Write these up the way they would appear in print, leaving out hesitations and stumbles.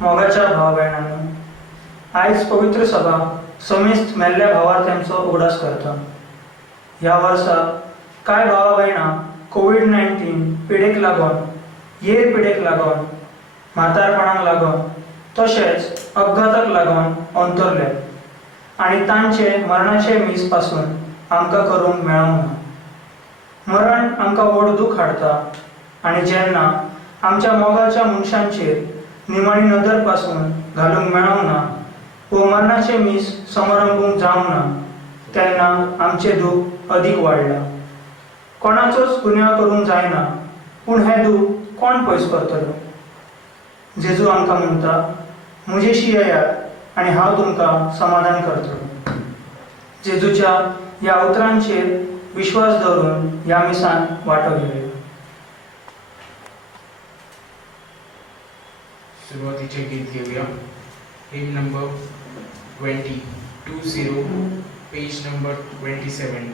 मोगाच्या भाव भयणांनी, आयज पवित्र सभा समेस्त मेल्ल्या भावार्थ्यांचो उगडास करता. ह्या वर्सा कांय भावा भयणां कोविड-19 पिडेक लागून, येर पिडेक लागून, म्हातारपणाक लागून तशेंच अपघाताक लागून अंतरले आनी तांचे मरणाचे मीस पासून आमकां करूंक मेळोंक ना. मरण आमकां व्हड दूख हाडटा आनी जेन्ना आमच्या मोगाच्या मनशांचेर निमाणी नदर पासून घालूंक मेळोंक ना व मरणाचे मीस समारंभूंक जावंक ना तेन्ना आमचें दूख अदीक वाडलां. कोणाचोच गुन्यांव करूंक जायना, पूण हें दूख कोण पयस करतलो? जेजू आमकां म्हणटा, म्हजेशी येयात आनी हांव तुमकां समाधान करतलो. जेजूच्या ह्या उतरांचेर विश्वास दवरून ह्या मिसान वांटो घेवया. सुरुवातीचे गीत घेऊया. हिम नंबर 20 पेज नंबर 27.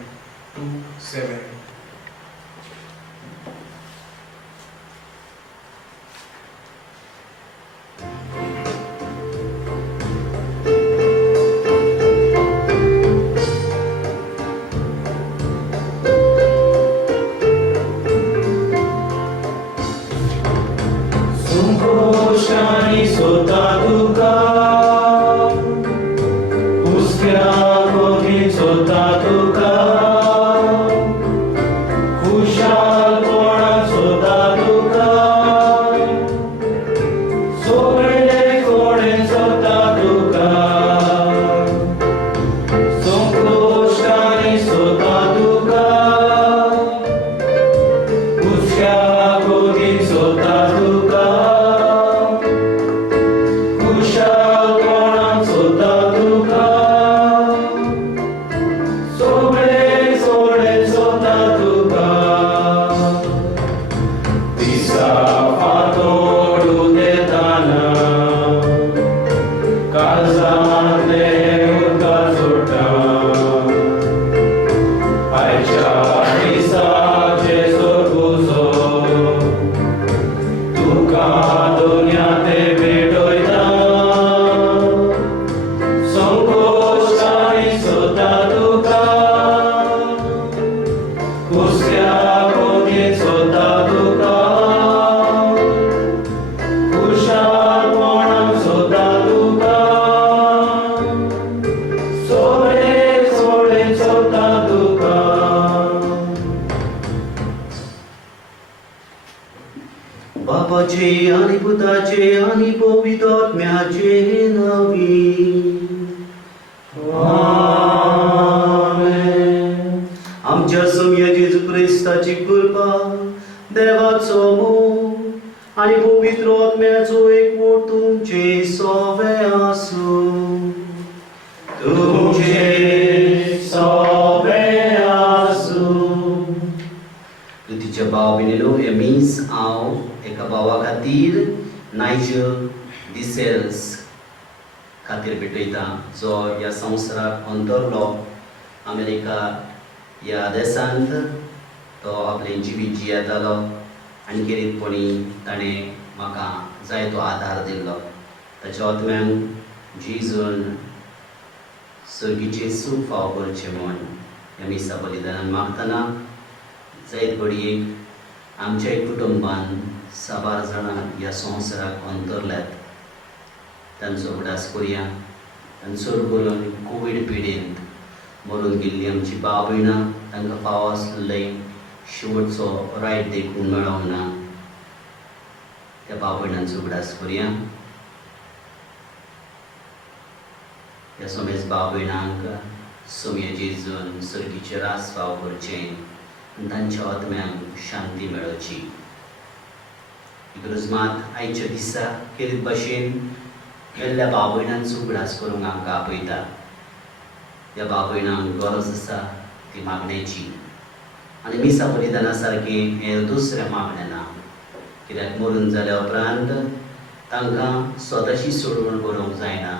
बापाचे आणि पुताचे आणि पवित्रात्म्याचे नावी. आमेन. आमच्या सम्य जेजू ख्रिस्ताची कृपा, देवाचो मोग आणि पवित्र आत्म्याचो एकवट तुमचे सोबे आसूं. तुमचे सोबे आसूं. तुतीच्या भाव भयणीनो, हे मीस हांव एका भावा खातीर नायजल डिसेल्स खातीर भेटयता, जो ह्या संवसाराक अंतरलो. अमेरिका ह्या देशांत तो आपलें जिवीत जियेतालो आनी खेरीतपणी ताणें म्हाका जायतो आदार दिल्लो. ताच्या आत्म्यांक जेजून सर्गीचें सूख फाव करचें म्हूण ह्या मिसा बलिदानान मागतना जायत घडयेक आमच्या कुटुंबान 6 जाणां ह्या संवसाराक अंतरल्यात. तांचो उडास करुया. आनी चड करून कोवीड पिडेंत मरून गेल्लीं आमची भाव भयणां, तांकां फावो आसलें शेवटचो रायट देखून मेळोंक ना, त्या भाव भयणांचो उगडास करुया. ह्या समेज भाव भयणांक सोम्य जेजून सर्गीचें रास फाव करचें आनी तांच्या आत्म्यांक शांती मेळोवची. इकरूच मात आयच्या दिसा खेरीत भाशेन गेल्ल्या भाव भयणांचो उगडास करूंक आमकां आपयता. ह्या भाव भयणांक गरज आसा ती मागण्याची, आनी मिसा बलिदाना सारकें हेर दुसरें मागणें ना. कित्याक मरून जाल्या उपरांत तांकां स्वताची सोडवण करूंक जायना,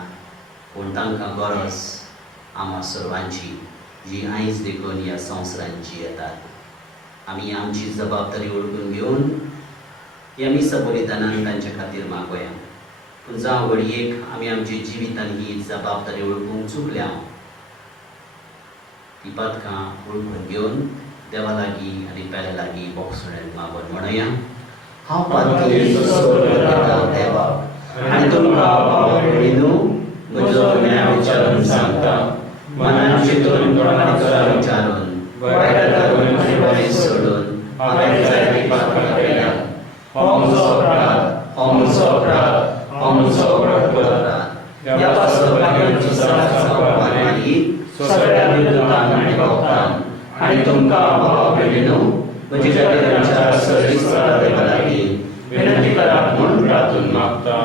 पूण तांकां गरज आम्हा सर्वांची, जी आयज देखून ह्या संवसारांत जियेतात. आमी आमची जबाबदारी ओळखून घेवन ह्या मिसा बलिदानान तांचे खातीर मागोया. पूण जावं घडयेक आमी आमच्या जिवितान ही जबाबदारी वळखूंक चुकल्या ती पदकां वळखून घेवन देवा लागीं आनी पेल्या लागीं बोगसोड्याक मागोन म्हणया हांव पातकी देवा आनी तुमकां भाव भयणीनो म्हजो न्याय विचारून सांगता मनान चिंतून तोंडान करून विचारून वायट धरून आनी बरें सोडून हांवें जायती पातकां केल्या हो म्हजो अपराध हो म्हजो अपराध हो म्हजो अपराध ह्या पासत लागून सांगपारी सगळ्या विद्वान आनी भक्तान आनी तुमकां भाव भयणीनो म्हजी जगताच्या सर्विस्तार देवा लागीं विनंती करात म्हूण प्रार्थून मागता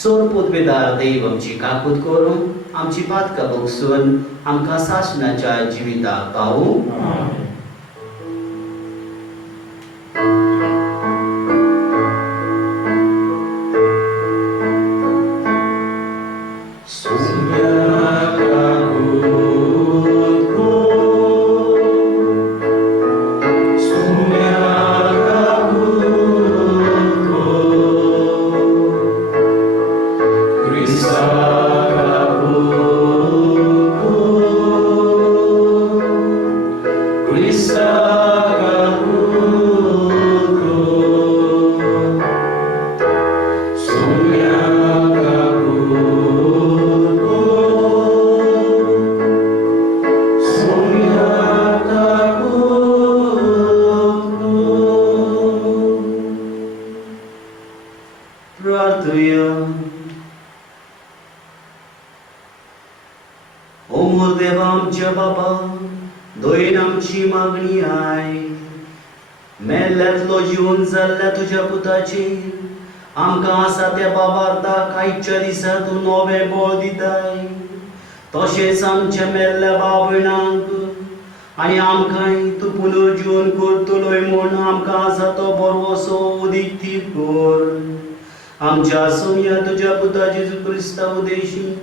सोर पुतवेदार देव आमची काकूत करून आमची पातकां भोगसून आमकां सासणाच्या जिविताक पावूं मेल्ल्यांतलो जीवन जाल्ल्या तुज्या पुताचेर आमकां आसा त्या बाबार्ताक आयच्या दिसा तूं नवें बळ दिताय तशेंच आमच्या मेल्ल्या भाव भयणांक आनी आमकांय तूं पुनर्जीवन करतलोय म्हूण आमकां आसा तो बरोसो उदीक थीक कर आमच्या सोम्या तुज्या पुता जेजू क्रिस्ता उदेशी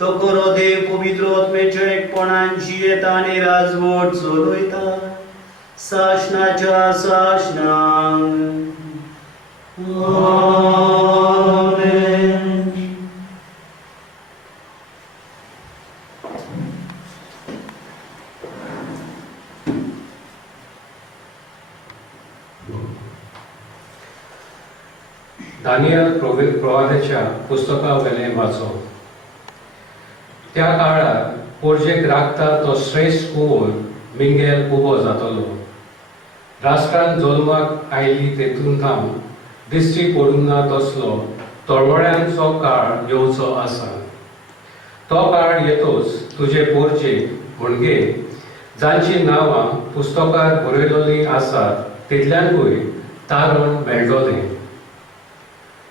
तो करो देव पवित्र आत्मेच्या एकपणांची येता आनी राजवट चलयता सासणाच्या सासणांक आमेन. दानियल प्रवादाच्या पुस्तका वेलें वाचप त्या काळार पोरजेक राखता तो श्रेष्ठ कुंवर मिंगेल उबो जातलो राष्ट्रान जल्माक आयली तेतून थाम दिश्टी पडूंक ना तसलो तळमळ्यांचो काळ येवचो आसा तो काळ येतोच तुजे पोरचे म्हणगे जांची नांवां पुस्तकार बरयलोलीं आसात तितल्यांकूय तारण मेळटलें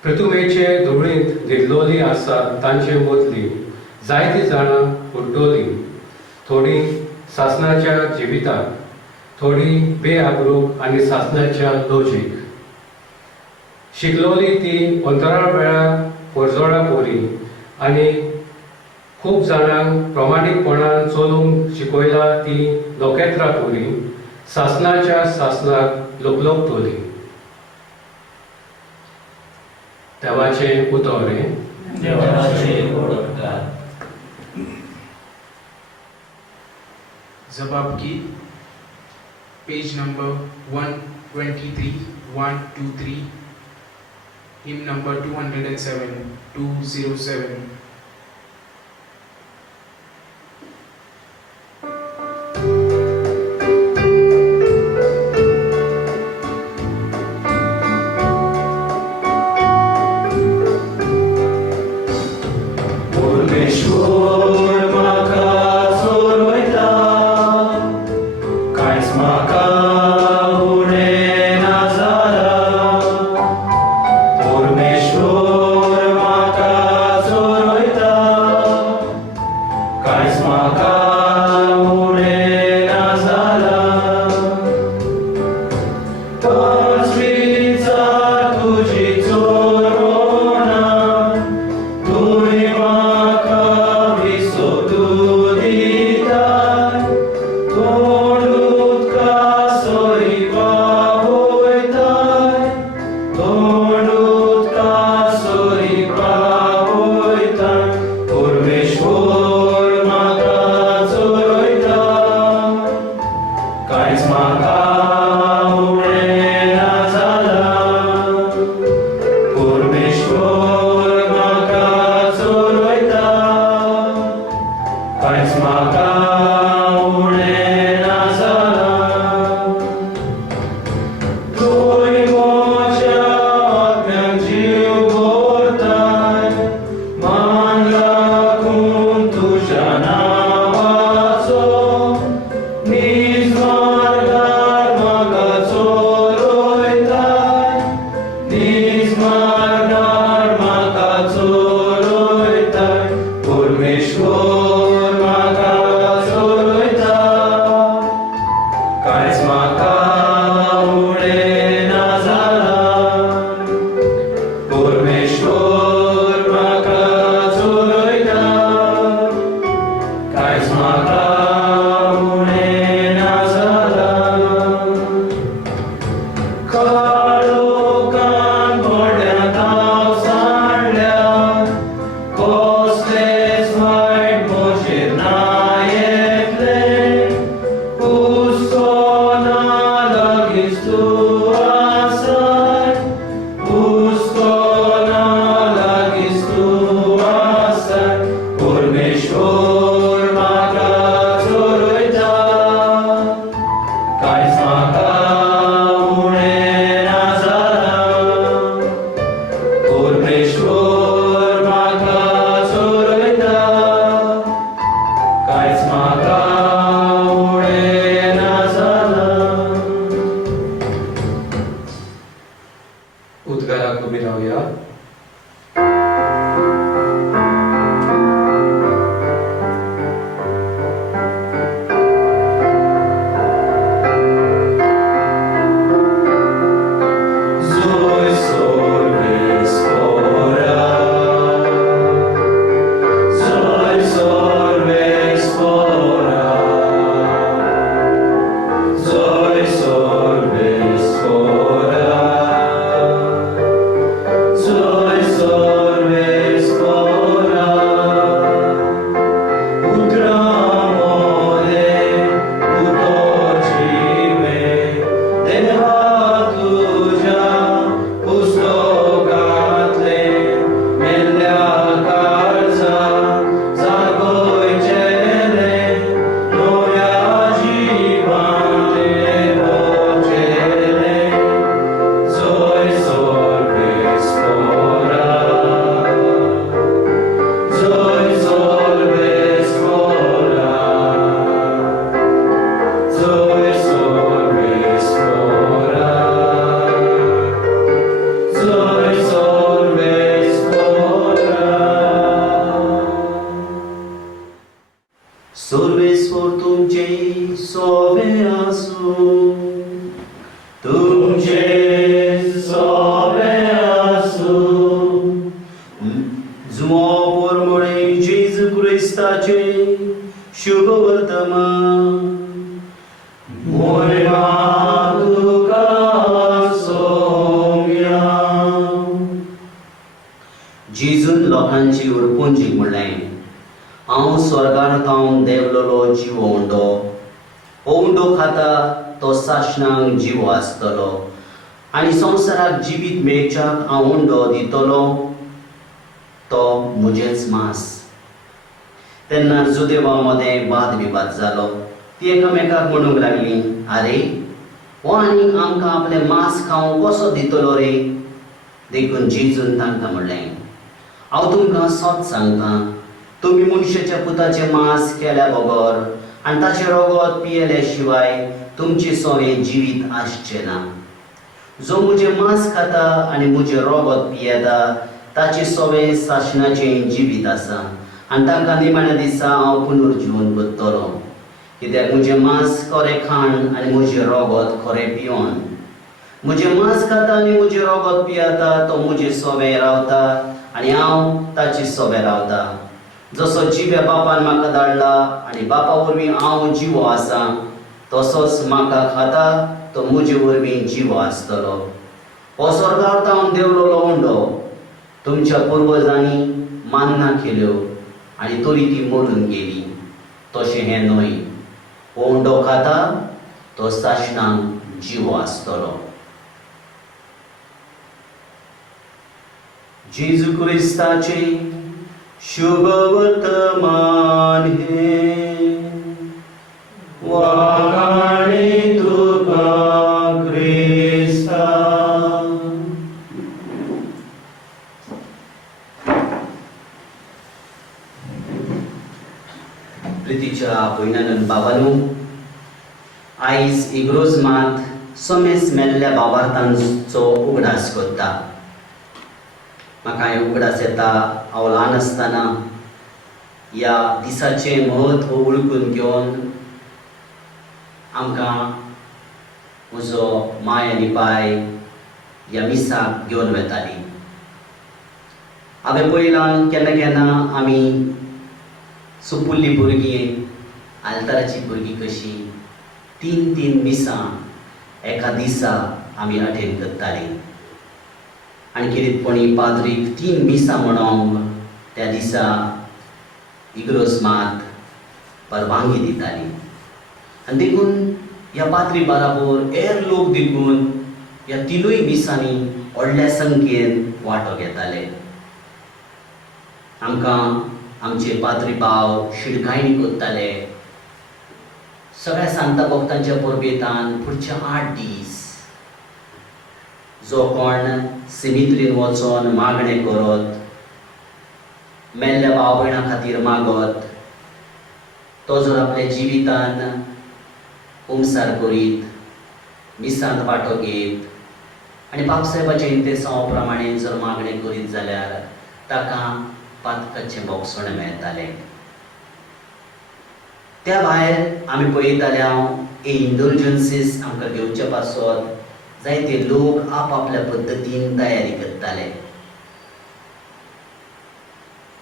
पृथ्वेचे धुळींत न्हिदलोलीं आसात तांचे मदलीं जायतीं जाणां बुड्डोलीं थोडीं सासणाच्या जिविताक थोडी बेआबरूक आनी सासणाच्या लॉजीक शिकलोली ती अंतराळ वेळा परजोळा पोरी आनी खूब जाणांक प्रमाणीकपणान चलूंक शिकयला ती लोकेत्रा पोरी सासणाच्या सासणाक लोकलोकतोली देवाचें उतोरें देवाचें वळखकार जबाबकी page number 123 123 hymn number 207 207 Sorry. जुमो पोरमोळे जेजू क्रिस्ताचे शुभ वर्तमान. मोरया तुका सोम्या. जेजून लोकांची उरपुंजी म्हणलें, हांव स्वर्गार तावन देवलोलो जीव उंडो. हो उंडो खाता तो साशणांक जीव आसतलो आनी संवसाराक जिवीत मेळच्याक हांव उंडो दितलो तो म्हजेंच मांस. तेन्ना जुदेवा मदें वाद विवाद जालो. ती एकामेकाक म्हणूंक लागली, आरे हो आनीक आमकां आपलें मांस खावंक कसो दितलो रे. देखून जेजून तांकां म्हणलें, हांव तुमकां सत सांगतां, तुमी मनशाच्या पुताचें मांस केल्या बगर आनी ताचें रगत पियेल्या शिवाय तुमचे सोवें जिवीत आसचें ना. जो म्हजें मांस खाता आनी म्हजें रगत पियेता ताचें सोवें साशणाचें जिवीत आसा आनी ताका निमाण्या दिसा हांव पुनर्जीवन करतलो. कित्याक म्हजें मांस खरें खाण आनी म्हजें रगत खरें पियोन. म्हजें मांस खाता आनी म्हजें रगत पियेता तो म्हजें सोवें रावता आनी हांव ताचे सोबे रावता. जसो जिवे बापान म्हाका धाडला आनी बापा वरवीं हांव जिवो आसा, तसोच म्हाका खाता तो म्हजे वरवीं जिवो आसतलो. हो स्वर्गार तावन देवलोलो उंडो तुमच्या पुर्वजांनी मान्ना केल्यो आनी तरी ती मरून गेली. तशें हें न्हय. हो उंडो खाता तो साशणांक जिवो आसतलो. जेजू क्रिस्ताचे शुभ वर्तमान हे. वाखाणी तुका क्रिस्ता. प्रितीच्या भयणान बाबांनो, आयज इग्रोज मात समेस मेल्ल्या बाबार्थांचो उगडास करता. म्हाका हें उगडास येता हांव ल्हान आसतना ह्या दिसाचें म्हत्व वळखून घेवन आमकां म्हजो माय आनी बाय ह्या मिसाक घेवन वेताली. हांवें पयलां केन्ना केन्ना आमी सुपुल्लीं भुरगीं आल्ताराची भुरगीं कशीं 3-3 मिसां एका दिसा आमी अटेंड करतालीं. आनी कितेंपणी पाद्रीक 3 मिसां म्हणोंक त्या दिसा इग्रोज मात परवानगी दिताली. आनी देखून ह्या पाद्री बाराबर हेर लोक देखून ह्या 3 मिसांनी व्हडल्या संख्येन वांटो घेताले. आमकां आमचे पाद्री भाव शिडकायणी करताले. सगळ्या सांता भक्तांच्या परबेतान फुडच्या 8 दीस जो कोण सिमित्रीन वचोन मागणें करत, मेल्ल्या भाव भयणां खातीर मागत, तो जर आपल्या जिवितान उमसार करीत, मिसांत वांटो घेत आनी बापसाहेबाच्या इंतेसांव प्रमाणें जर मागणें करीत जाल्यार ताका पातकाचें बोगसण मेळटालें. त्या भायर आमी पळयताले हे इंडल्जन्सीस आमकां घेवचे पासत जायते लोक आपआपल्या पद्दतीन तयारी करताले.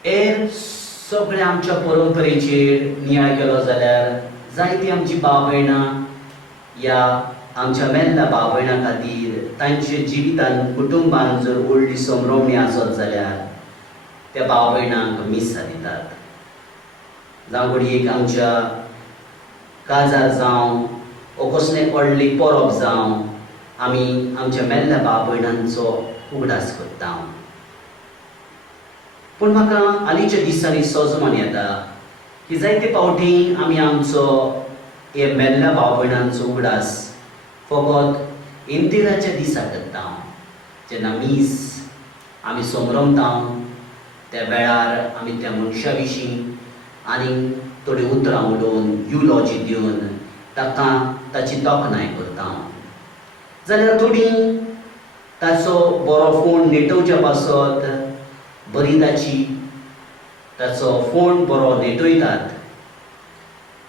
हेर सगळे आमच्या परंपरेचेर नियाळ केलो जाल्यार जायतीं आमची भाव भयणां ह्या आमच्या मेल्ल्या भाव भयणां खातीर तांचे जिवितान कुटुंबान जर व्हडली समरवणी आसत जाल्यार त्या भाव भयणांक मिसां दितात. जावं घडयेक आमच्या काजार जावं वो कसलें व्हडली परब जावं आमी आमच्या मेल्ल्या भाव भयणांचो उगडास करता. पूण म्हाका हालींच्या दिसांनी सोजमोन येता की जायते फावटी आमी आमचो हे मेल्ल्या भाव भयणांचो उगडास फकत इंतेराच्या दिसा करता. जेन्ना मीस आमी समरमता त्या वेळार आमी त्या मनशा विशीं आनी थोडी उतरां उलोवन युलॉजी दिवन ताका ताची तोखणाय करता. जाल्यार थोडीं ताचो बरो फोंड नेटोवच्या पासत बरी ताचो फोंड बरो नेटयतात.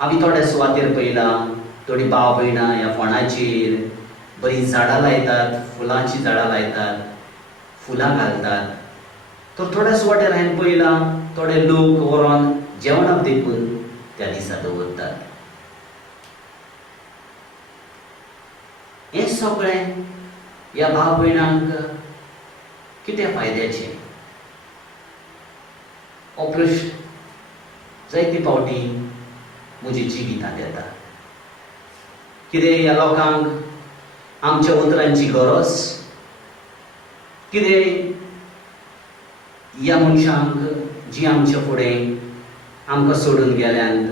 आमी थोड्या सुवातेर पळयलां थोडी भाव भयणां ह्या फोंडाचेर बरीं झाडां लायतात, फुलांचीं झाडां लायतात, फुलां घालतात. तर थोड्याच वाटेर हांवें पळयलां थोडे लोक व्हरोन जेवणाक देखून त्या दिसा दवरतात. हें सगळें ह्या भाव भयणांक कितें फायद्याचें? हो प्रश्न जायते फावटी म्हजी जिवितांत येता. कितें ह्या लोकांक आमच्या उतरांची गरज? कितें ह्या मनशांक जी आमच्या फुडें आमकां सोडून गेल्यांत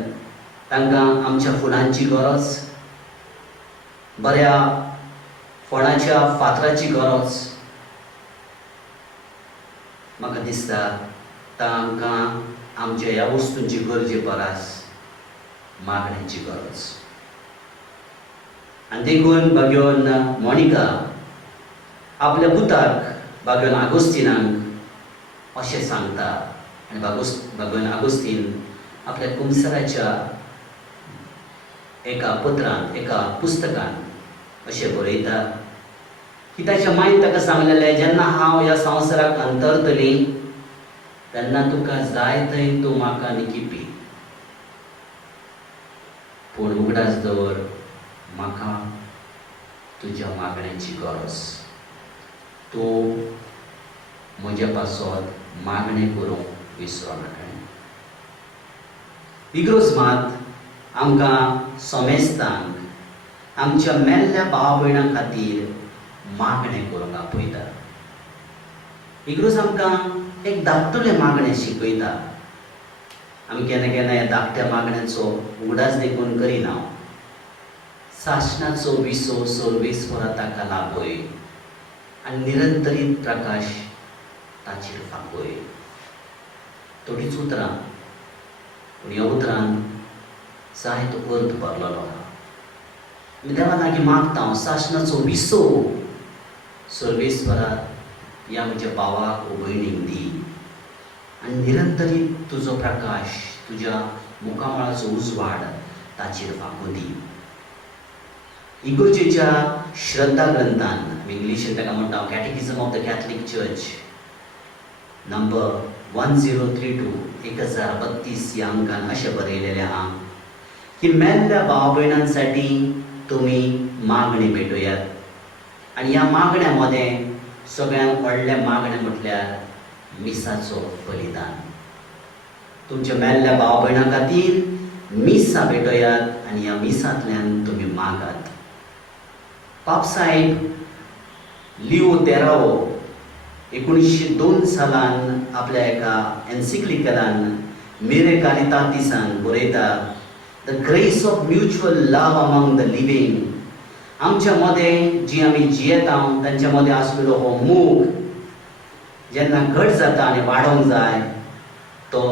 तांकां आमच्या फुलांची गरज? बऱ्या फळाच्या फातराची गरज? म्हाका दिसता तांकां आमच्या ह्या वस्तूंची गरजे परस मागण्यांची गरज. आनी देखून भाग्योन मोनिका आपल्या पुताक भाग्योन आगोस्तिनाक अशें सांगता. आनी भाग्योन आगोस्तीन आपल्या कुंबसाराच्या एका पत्रांत एका पुस्तकांत अशें बरयता की ताच्या मायन ताका सांगलेलें, जेन्ना हांव ह्या संवसाराक अंतरतलीं तेन्ना तुका जाय थंय तूं म्हाका निकिपी, पूण उगडास दवर म्हाका तुज्या मागण्यांची गरज. तूं म्हज्या पासत मागणें करूंक विसरो नाका. इग्रोज मात आमकां सोमेस्तांक आमच्या मेल्ल्या भाव भयणां खातीर मागणें करूंक आपयता. इग्रोज आमकां एक धाकटुलें मागणें शिकयता. आमी केन्ना केन्ना ह्या धाकट्या मागण्यांचो उगडास देखून करिना. सासणाचो विसो 24 वरां ताका लाभय आनी निरंतरीत प्रकाश ताचेर फांकय. थोडीच उतरां, पूण ह्या उतरांत जायतो अर्थ भरलेलो आहा. देवा लागीं मागता हांव सासणाचो विसो 24 वरां ह्या म्हज्या भावाक वो भयणीक दी आनी निरंतरीत तुजो प्रकाश, तुज्या मुखामळाचो उजवाड ताचेर फांकूं दी. इगोर्जेच्या श्रद्धा ग्रंथान, इंग्लिशीन ताका म्हणटा catechism of the Catholic church number 1032 1032 ह्या अंकान अशें बरयलेलें आहा की मेल्ल्या भाव भयणांसाठी तुमी मागणी भेटयात. आनी ह्या मागण्या मदें सगळ्यांत व्हडलें मागणें म्हटल्यार मिसाचो बलिदान. तुमच्या मेल्ल्या भाव भयणां खातीर मिसा भेटयात आनी ह्या मिसांतल्यान तुमी मागात. पापसाहेब लिओ 13वो 1902 सालान आपल्या एका एन्सिक्लिकलान मेरे कारितातिसान बरयता, the grace of mutual love among the living. आमच्या मदें जी आमी जियेता तांच्या मदें आसलेलो हो मोग जेन्ना घट जाता आनी वाडोवंक जाय तो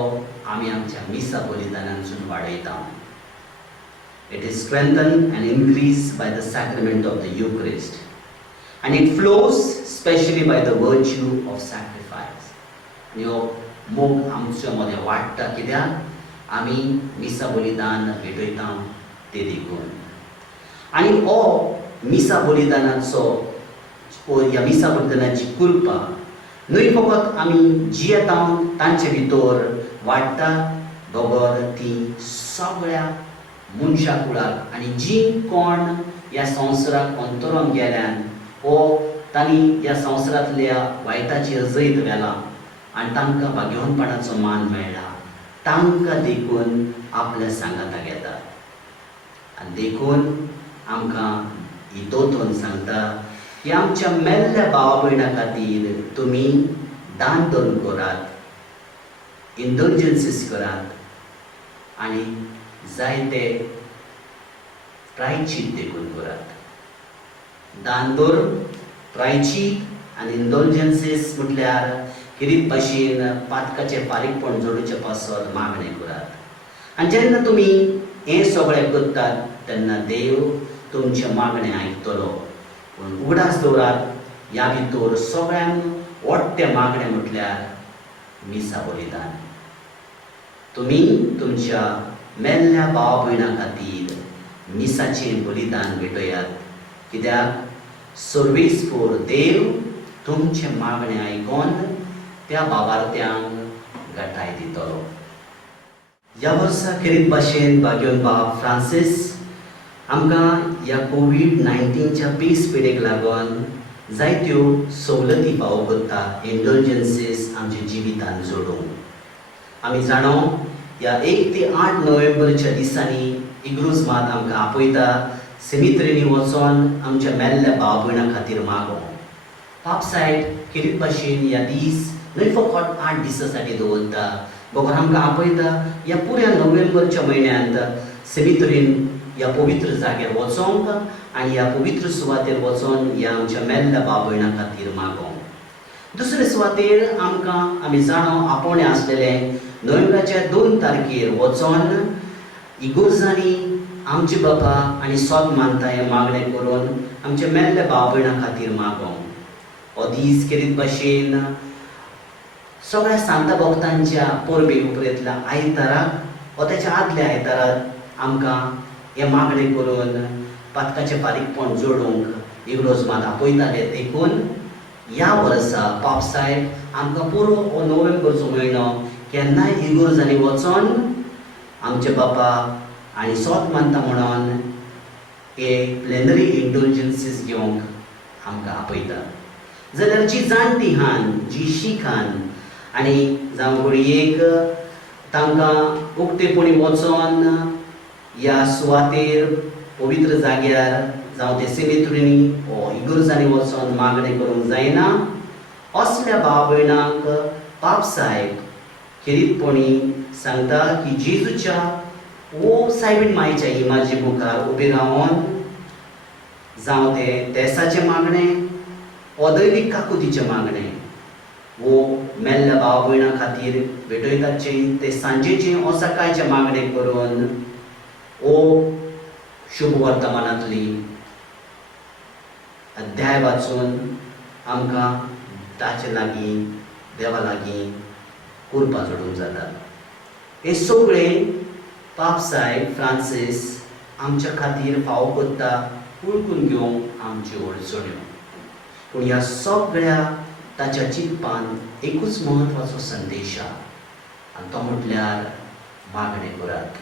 आमी आमच्या मिसा बलिदानांतसून वाडयता. It is strengthened and increased by the sacrament of the Eucharist. And it flows especially by the virtue of sacrifice. आनी हो मोग आमच्या मदें वाडटा कित्याक आमी मिसा बलिदान भेटयता ते देखून. आनी हो मिसा बलिदानाचो ह्या मिसा बलिदानाची कृपा न्हय फकत आमी जियेता तांचे भितर वाडटा, दोगोर ती सगळ्या मनशा कुळाक आनी जी कोण ह्या संवसाराक अंतरोन गेल्यान वो तांणी ह्या संवसारांतल्या वायटाचेर जैत व्हेला आनी तांकां भाग्यवानपणाचो मान मेळ्ळा तांकां देखून आपल्या सांगाताक येता. आनी देखून आमकां ही दोतोन सांगता की आमच्या मेल्ल्या भाव भयणां खातीर तुमी दान दोन करात, इंडल्जन्सीस करात आनी जायते प्रायश्चित देखून करात. दान दोर, प्रायश्चित आनी इंडल्जन्सीस म्हटल्यार किरीत भाशेन पातकाचें फारीकपण जोडूचे पासत मागणें करात. आनी जेन्ना तुमी हें सगळें करतात तेन्ना देव तुमचे मागणें आयकतलो. पूण उगडास दवरात, ह्या भितर सगळ्यांत व्हडलें मागणें म्हटल्यार मिसा बलिदान. तुमी तुमच्या मेल्ल्या भाव भयणां खातीर मिसाचें बलिदान भेटयात कित्याक सर्वेस्पोर देव तुमचें मागणें आयकोन त्या भावार्थ्यांक घटाय दितलो. ह्या वर्सा खेरीत भाशेन भाग्योन बाब फ्रांसीस आमकां ह्या कोविड-19च्या पेस पिडेक लागून जायत्यो सवलती फावो करता, इंडल्जन्सीस आमच्या जिवितान जोडूंक. आमी जाणो ह्या 1 ते 8 नोव्हेंबरच्या दिसांनी इग्रूज मात आमकां आपयता सेमित्रीनी वचोन आमच्या मेल्ल्या भाव भयणां खातीर मागोवंक. पापसायड खेरीत भाशेन ह्या दीस न्हय फकत 8 दिसांसाठी दवरता, बगर आमकां आपयता ह्या पुऱ्या नोव्हेंबरच्या म्हयन्यांत सेमित्रीन ह्या पवित्र जाग्यार वचोंक आनी ह्या पवित्र सुवातेर वचोन ह्या आमच्या मेल्ल्या भाव भयणां खातीर मागोवंक. दुसरे सुवातेर आमी जाणो आपोवणें आसलेले नोव्हेंबराच्या 2 तारखेर वचोन इगोर्जांनी आमचे बापा आनी सोत मानता हें मागणें करून आमच्या मेल्ल्या भाव भयणां खातीर मागोवंक. हो दीस खेरीत भाशेन सगळ्या सांता भक्तांच्या परबे उपरांतल्या आयताराक वा त्याच्या आदल्या आयताराक आमकां हें मागणें करून पातकाचें फारीकपण जोडूंक इग्रोज मात आपयताले. देखून ह्या वर्सा पापसायड आमकां पुरो हो नोव्हेंबरचो म्हयनो केन्नाय इगोर्जांनी वचोन आमचे बापा आनी सोत मानता म्हणून हे प्लेनरी इंडल्जन्सीस घेवंक आमकां आपयता. जाल्यार जी जाणटी हान, जी शीख हान आनी जावं घडयेक तांकां उक्तेपणी वचोन ह्या सुवातेर पवित्र जाग्यार जावं ते सेमित्रीनी वा इगोर्जांनी वचोन मागणें करूंक जायना, असल्या भाव भयणांक पापसायब खेरीतपणी सांगता की जेजूच्या वो सायबीण मायेच्या इमाजी मुखार उबे रावन जावं ते तेसाचें मागणें वा दैवीक काकुतीचें मागणें वो मेल्ल्या भाव भयणां खातीर भेटयताचें ते सांजेचें वा सकाळचें मागणें करून ओ शुभ वर्तमानांतली अध्याय वाचून आमकां ताचे लागीं देवा लागीं कुरपा जोडूंक जाता. हे सगळें पापसायब फ्रांसीस आमच्या खातीर फावो करता वळखून घेवंक आमच्यो अडचण्यो. पूण ह्या सगळ्या ताच्या चिंतपान एकूच म्हत्वाचो संदेश आहा आनी तो म्हटल्यार मागणें करात.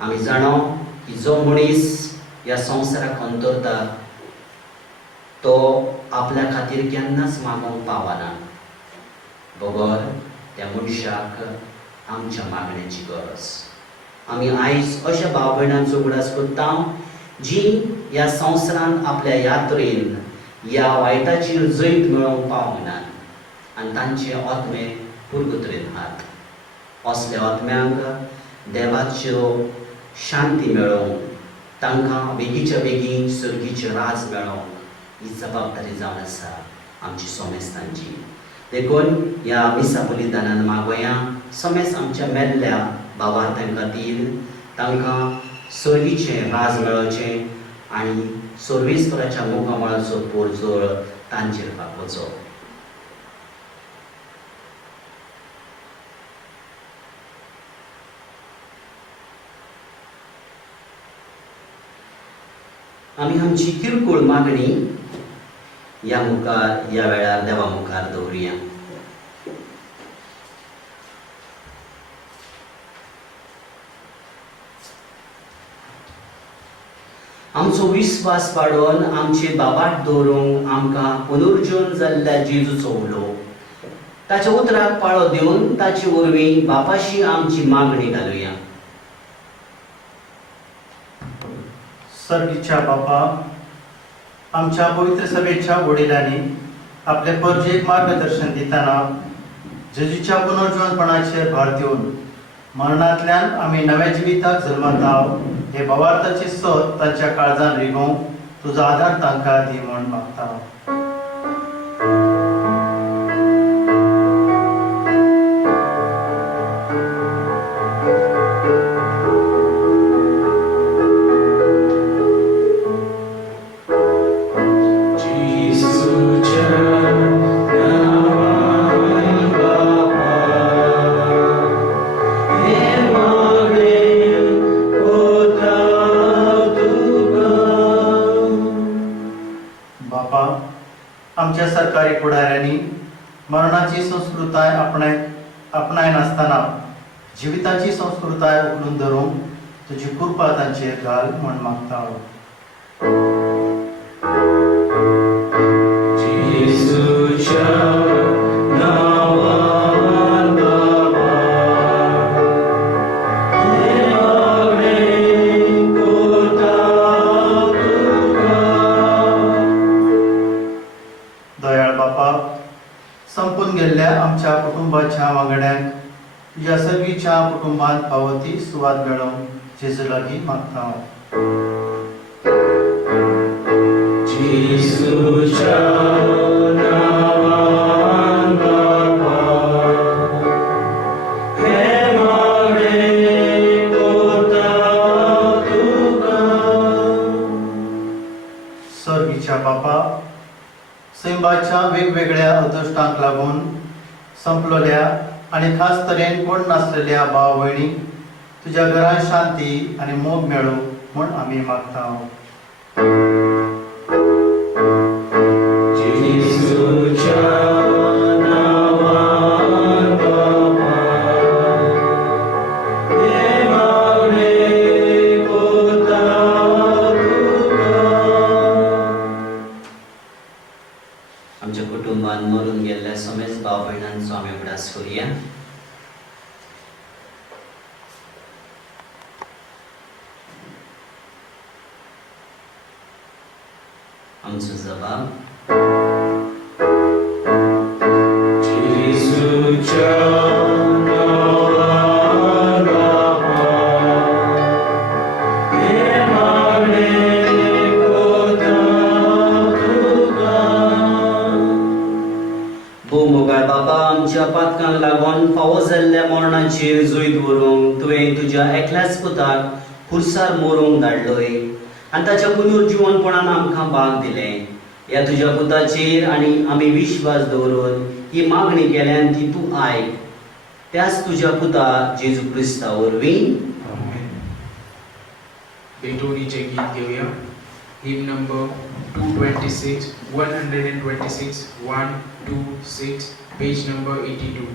आमी जाणो की जो मनीस ह्या संवसाराक अंतरता तो आपल्या खातीर केन्नाच मागोवंक पावना, बगर त्या मनशाक आमच्या मागणेची गरज. आमी आयज अशा भाव भयणांचो उगडास करता जी ह्या संवसारांत आपल्या यात्रेन ह्या वायटाचेर जैत मेळोवंक पावनात आनी तांचे आत्मे पुर्गुत्रेन आहात. असल्या आत्म्यांक देवाच्यो शांती मेळोवंक, तांकां बेगीच्या बेगीन सर्गीचें राज मेळोवंक ही जबाबदारी जावन आसा आमची सोमेस्तांची. देखून ह्या मिसा बलिदानान मागोया सोमेस आमच्या मेल्ल्या भावार्थ्यां खातीर तांकां सर्गीचें राज मेळोवचें आनी सर्वेस्पराच्या मुखामळाचो पोरजोळ तांचेर पावचो. आमी आमची किरकोळ मागणी ह्या वेळार देवा मुखार दवरुया. आमचो विस्वास वाडोवन आमचे बाबाट दवरूंक आमकां पुनर्जीवन जाल्ल्या जेजूचो उलो ताच्या उतराक पाळो दिवन ताचे वरवीं बापाशी आमची मागणी घालुया. सर्गीच्या बापा, आमच्या पवित्र सभेच्या वडिलांनी आपल्या परजेक मार्गदर्शन दिताना जेजूच्या पुनर्जीवनपणाचेर भर दिवन मरणांतल्यान आमी नव्या जिविताक जल्मात आव हे भावार्थाची सत तांच्या काळजान रिगोवंक तुजो आदार तांकां दी म्हूण मागता. आमच्या सरकारी फुडाऱ्यांनी मरणाची संस्कृताय आपणाय नासतना जिविताची संस्कृताय उखलून धरूंक तुजी कृपा तांचेर घाल म्हण मागता हांव. दयाळ बापा, संपून गेल्ल्या आमच्या कुटुंबाच्या वांगड्यांक तुझ्या सगळीच्या कुटुंबात पावती सुवात मेळोवंक जेजू लागीं मागता हांव. सर्गीच्या बापा, सैमाच्या वेगवेगळ्या अदृश्टांक लागून संपलेल्या आणि खास तरेन कोण नासलेल्या भाव भयणीक तुझ्या घरांत शांती आणि मोग मेळो म्हूण आमी मागता हांव. आमच्या कुटुंबान मरून गेल्ल्या समेज भाव भयणांचो आमी उगडास करुया. आमचो जबाब भोवमोगाळ बापा, आमच्या पातकांक लागून फावो जाल्ल्या मरणाचेर जुंय दवरूंक तुवें तुज्या एकल्याच पुताक खुर्सार मरूंक धाडलोय आनी ताच्या पुनर्जीवनपणान आमकां भाग दिलें. ह्या तुज्या पुताचेर आनी आमी विश्वास दवरून ही मागणी केल्यान ती तूं आयक. त्याच तुज्या पुता जेजू क्रिस्ता वरवीं. बेटोडीचे गीत घेऊया. हिम नंबर 226, 126, 126, पेज नंबर 82.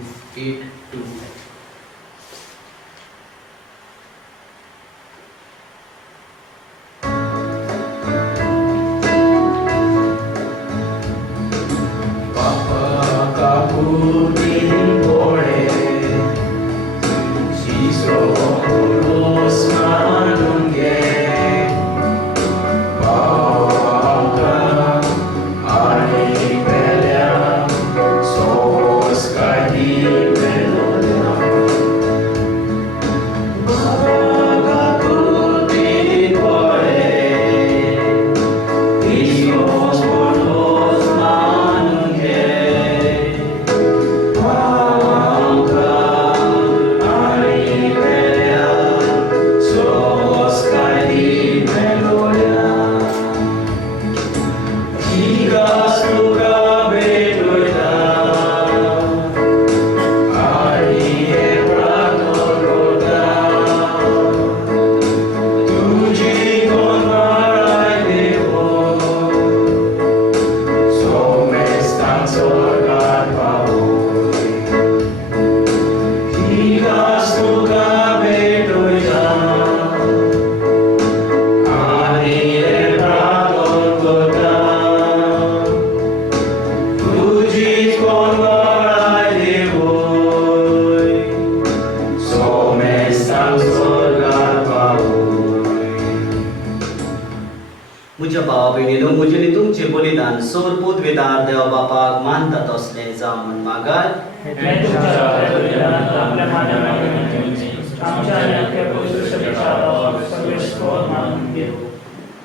म्हज्या भावा भयणीनो, म्हजें आनी तुमचें बलिदान सोर पदवेदार देवा बापाक मानतात असलें जावं म्हण मागात.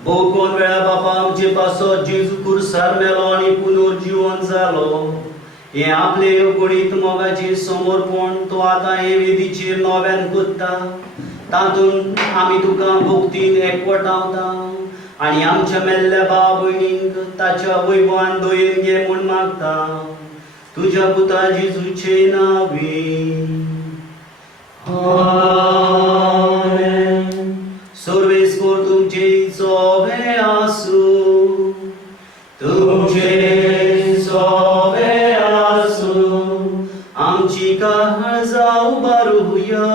भोव वेळा बापा आमचे पासत जेजू कुर्सार मेलो आनी पुनर्जीवन जालो. हे आपले गणित मोगाचें समर्पण तो आतां हे वेदीचेर नव्यान करता. तातूंत आमी तुका भोक्तीन एकवटावता आनी आमच्या मेल्ल्या भाव भयणींक ताच्या वैभवान दयेन घे म्हूण मागता. तुज्या पुता जेजूचे नांवीं. सर्वेस्कोर तुमचे सोबे आसूं, तुमचे सोबे आसूं. जाऊ बारुया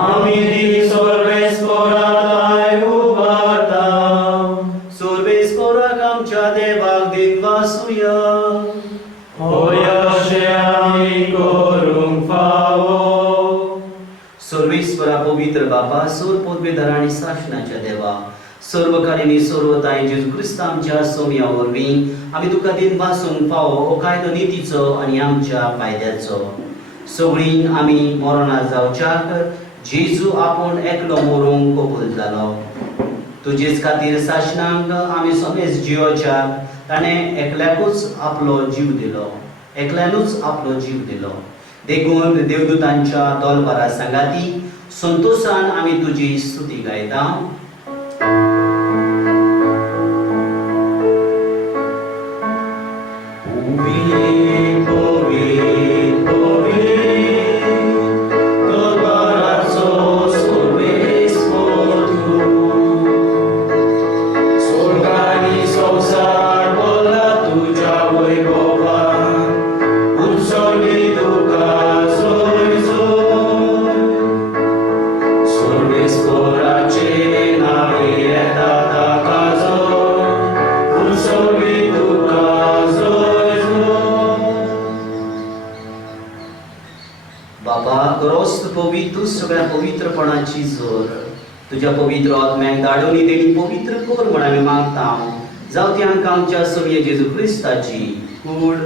आम्ही सोर्वेस्पोराताय उभारता सोर्वेस्पोराक आमच्या देवाक दिन वासुया होय अशें आमी करूंक फावो सर्वेस्परा पवित्र बापा सोर पदवेदार आणि शासनाच्या देवा सर्वकालिनी सर्वताय जेजू ख्रिस्त आमच्या सोम्या वरवीं आमी तुका दिन वासूंक फावो हो कायदो नितीचो आनी आमच्या फायद्याचो सगळीं आमी मरणा जावच्याक जेजू आपूण एकलो मरूंक कबूल जालो तुजेच खातीर शासनांक आमी समेज जियोच्याक ताणें एकल्याकूच आपलो जीव दिलो एकल्यानूच आपलो जीव दिलो देखून देवदूतांच्या दोलबारा सांगाती संतोषान आमी तुजी स्तुती गायता सगळ्या पवित्रपणाची जोर तुझ्या पवित्र आत्म्याक धाडोनी तेणी पवित्र कोर म्हण आमी मागता जावं ती आमकां आमच्या सगळे जेजू ख्रिस्ताची कूड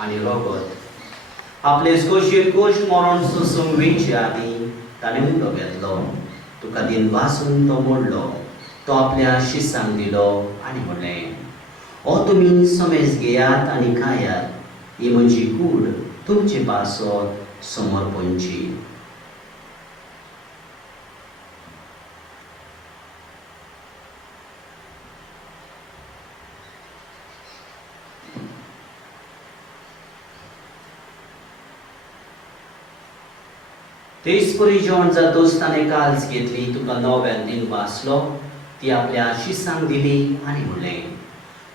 आनी रोगत आपले कोशेर कोश मरण सोसूंक वेचे आनी ताणें उलो घेतलो तुका दिन वासून तो मोडलो तो आपल्या शिसांक दिलो आनी म्हणलें ओ तुमी समेज घेयात आनी खायात ही म्हजी कूड तुमचे पासत समोर पोंची तेच परी जेवण जातोच ताणें काल्स घेतली तुका नव्यान दिन वाचलो ती आपल्या शिसांक दिली आनी म्हणलें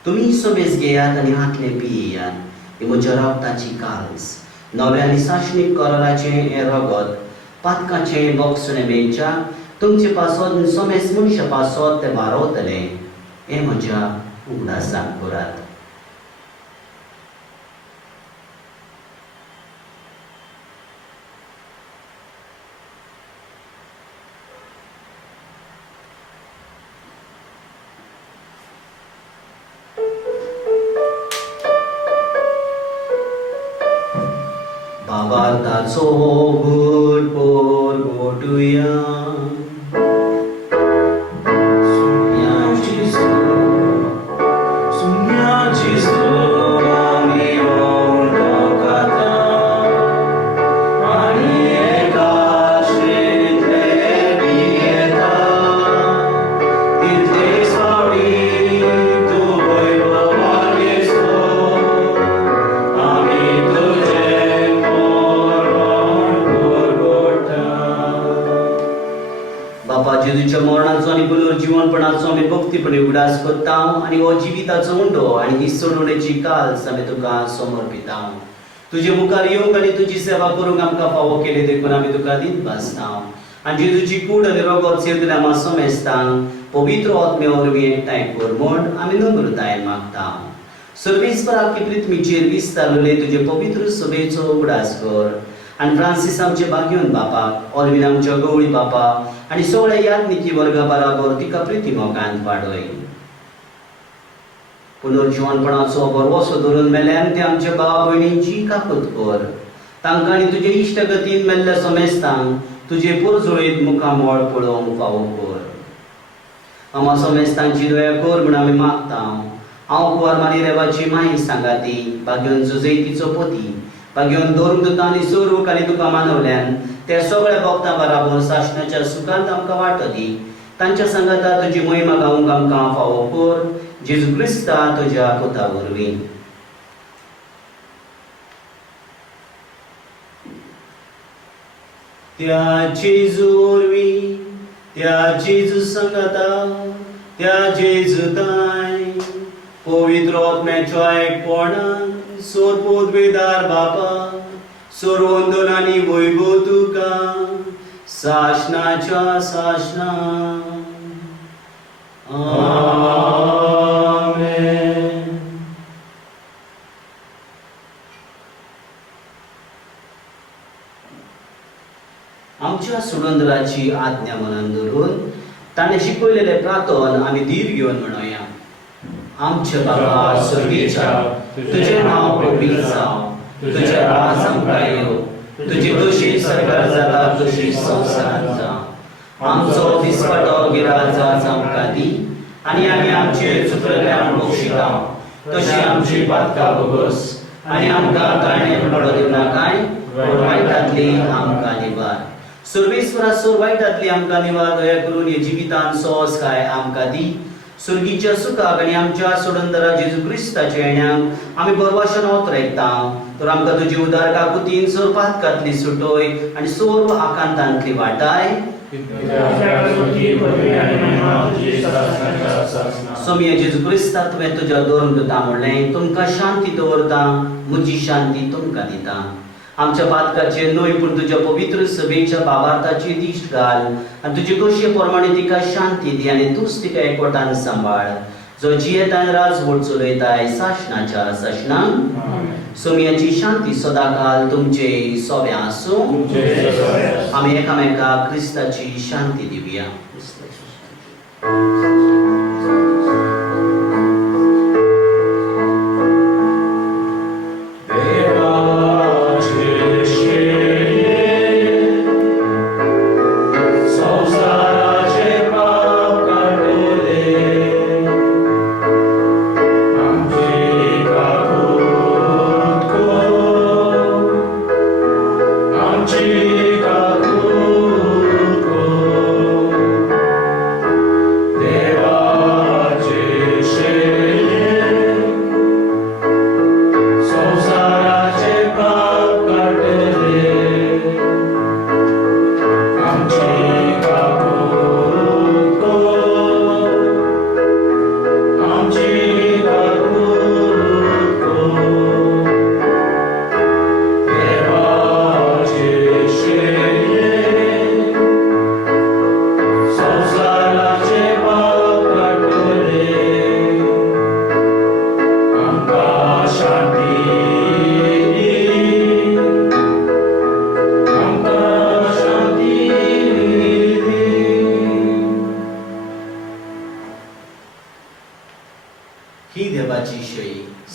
तुमी समेज घेयात आनी हातले पियेयात ही म्हज्या रगताची काल्स नव्या आनी साशणीक कराराचें हें रगत पातकाचें बोगसणें मेळच्या तुमचे पासत समेज मनशा पासत तें वारवतलें हें म्हज्या उगडासाक करात बाबार्ताचो घोट पोर घोटुया सुन्याची स्तोर आमी ओळखता आनी एका आशेंतले भियेता तितले सावळी तूं वैभवान येसो आमी तुजे बापा जेजूच्या मरणाचो आनी पुनर्जीवनपणाचो आमी भक्तीपणे उगडास करता आनी हो जिविताचो उंडो आनी ही सोडवणेची काल्स आमी तुका समर्पिता तुजे मुखार येवंक आनी तुजी सेवा करूंक आमकां फावो केले देखून आमी तुका दिन भासता आनी जेजूची कूड आनी रगत सेतून आमी समेजता पवित्र आत्मे वरवीं एकठांय कर म्हूण आमी नम्रतायेन मागता सर्वेस्पराक पृथ्वीचेर विस्तारलेले तुजे पवित्र सभेचो उगडास कर आनी फ्रांसीस आमचे बागयोन बापाक ऑल्वीन आमच्या गवळी बापा आनी सगळ्या यात्निकी वर्गा बराबर तिका प्रितीमोगान वाडय पुनर्जीवनपणाचो बरवसो धरून मेल्यान ते आमच्या भावा भयणींची काकूत कर तांकां आनी तुजे इश्टगतीन मेल्ल्या समेस्तांक तुजे पुरजोळीत मुखामोळ पळोवंक फावो कर आमा समेस्तांची दया कर म्हूण आमी मागता हांव कुवार मारी रेवाची माई सांगाती बागयोन जुजैतीचो पती बागयोन दोन आनी सोरूक आनी तुका मानवल्यान त्या सगळ्या भक्तां बराबर शासनाच्या सुखांत आमकां वांटो दी तांच्या संगता तुजी महिमा गावंक आमकां फावो कर जेजू क्रिस्ता तुज्या पुता वरवीं त्या जेजू वरवीं त्या जेजू संगता त्या जेजूताय पवित्र आत्म्याच्या एकपणान सोर पदवेदार बापा सर्वोंदोल आनी वैभव तुका सासणाच्या सासणा. आमेन. आमच्या सुडोंदराची आज्ञा मनान धरून ताणे शिकवलेले प्रार्थन आमी धीर घेवन म्हणूया. आमचे बाबा स्वर्गीच्या, तुझे नाव पवित्र जावं, तुझे राज आमकां येवं, तुजी कशी सरकार जाता तशी संवसारांत जावं. आमचो दिसपटो गिराज आज आमकां दी, आनी आमी आमचे चुकलेल्यांक बक्षितांव, तशी आमची पातकां बगस, आनी आमकां काणयेन पडो दिवं नाकाय, वायटांतली आमकां निवार. सर्वेस्वरासोर वायटांतली आमकां निवार दया करून हे जिवितांत सोस काय आमकां दी. सुर्गीच्या सुखाक आनी आमच्या सोडंदरा जेजू क्रिस्ताच्या येण्याक आमी बरवाशान वतरायता. तर आमकां तुजी उदार काकुतीन सोर पातकांतली सुटोय आनी सोर्व आकांतांतली वाटाय. सोम्य जेजू क्रिस्ता तुवें तुज्या दोन दुतां म्हणलें, तुमकां शांती दवरता, म्हजी शांती तुमकां दिता. आमच्या पातकाचे न्हय पूण तुज्या पवित्र सभेच्या भावार्थाची दिश्ट घाल आनी तुजे कशे प्रमाणे तिका शांती दी आनी तूंच तिका एकवटान सांबाळ. जो जियेतान राजवट चलयताय सासणाच्या सासणांक. सोम्याची शांती सदाकाल तुमचे सोबे आसूं. आमी एकामेकाक क्रिस्ताची शांती दिवया.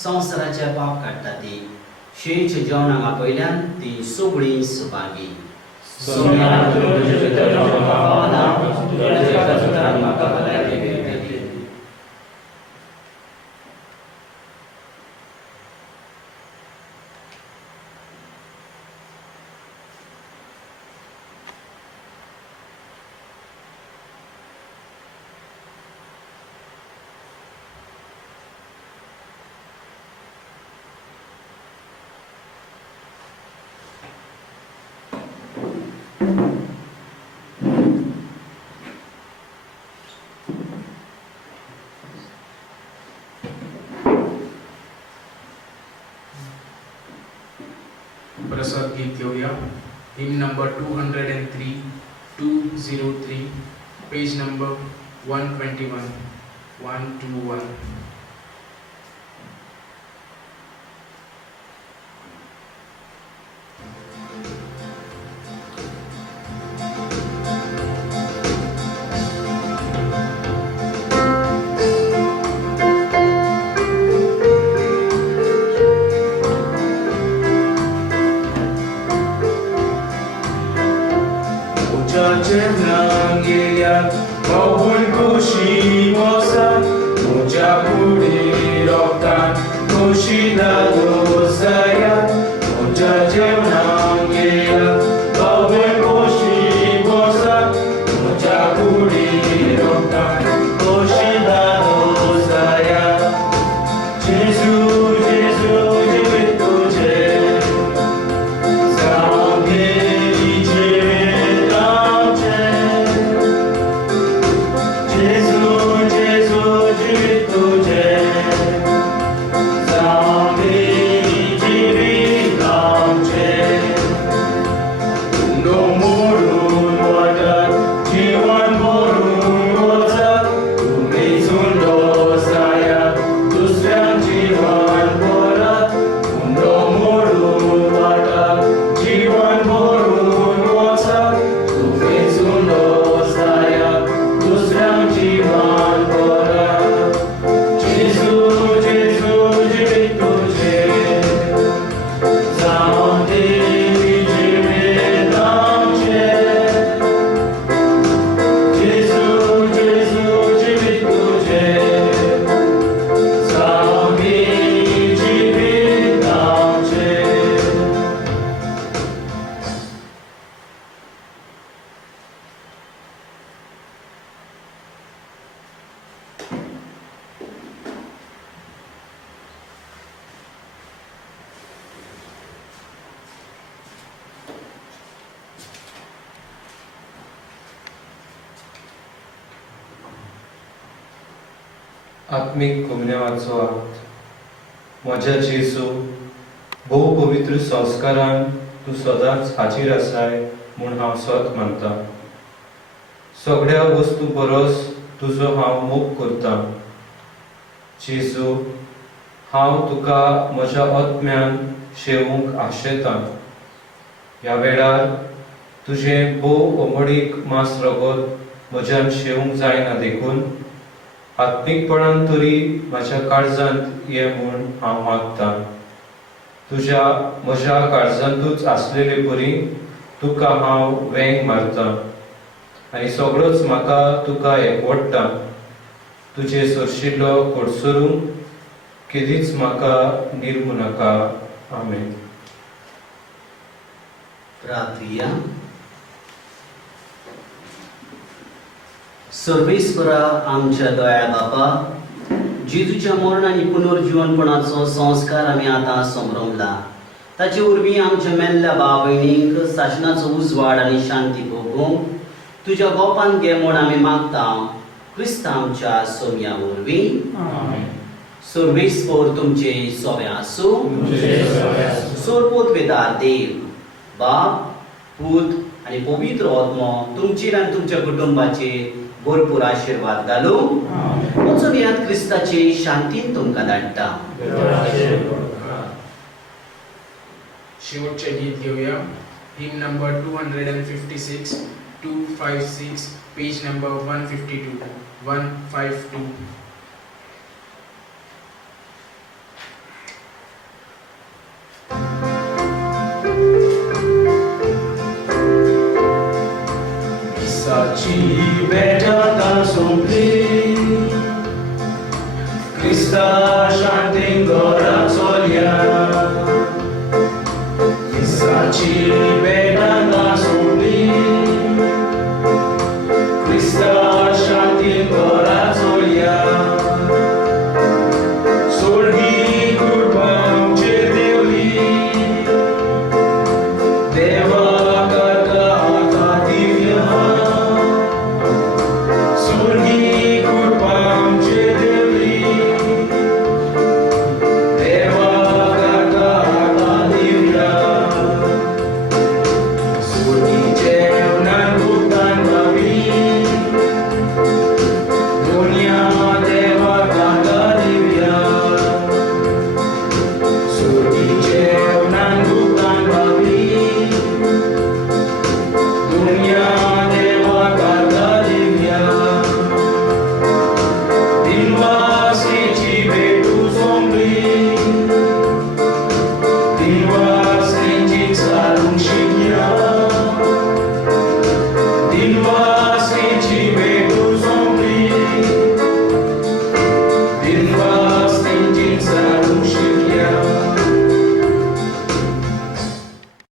संवसाराच्या पाप काडटा ती शेच जेवणां आपयल्यान ती सगळीं सुभागी. प्रसाद गीत घेऊया. हिम नंबर 203, 203, पेज नंबर 121, 121. Amen. आत्मीक गुन्यांवाचो हात म्हज्या जेजू भोव पवित्र संस्कारान तूं सदांच हाजीर आसाय म्हूण हांव सत मानता. सगळ्या वस्तू परस तुजो हांव मोग करतां. जेजू हांव तुका म्हज्या आत्म्यान शेवूंक आशेतां. ह्या वेळार तुजें भोव अमोडीक मांस रगत म्हज्यान शेवूंक जायना देखून आत्मीकपणान तरी म्हाज्या काळजांत ये म्हूण हांव मागतां. म्हज्या काळजांतूच आसलेले परी तुका हांव वेंग मारतां आनी सगळोच म्हाका तुका एकवटटा. तुजे सरशिल्लो कोडसरूंक केदीच म्हाका निर्मू नाका. आमेन. प्रार्थया. सर्वेस्परा आमच्या दयाळ बापा, जेजूच्या मरण आनी पुनर्जीवनपणाचो संस्कार आमी आतां संभ्रमला. ताचे वरवीं आमच्या मेल्ल्या भाव भयणींक शासनाचो उजवाड आनी शांती भोगूंक तुज्या गोपान घे म्हूण आमी मागतां. क्रिस्त आमच्या सोम्या वरवीं. सर्वेस्पर तुमचे सोबे आसूं. सोरपोत वेतार देव बाप, पूत आनी पवित्र आत्मो तुमचेर आनी तुमच्या कुटुंबाचेर भरपूर आशीर्वाद घालूं. वचून येयात क्रिस्ताचे शांतीन तुमकां धाडटा. शेवटचे गीत घेऊया. हिम नंबर 256, 256, पेज नंबर 152, 152. Saci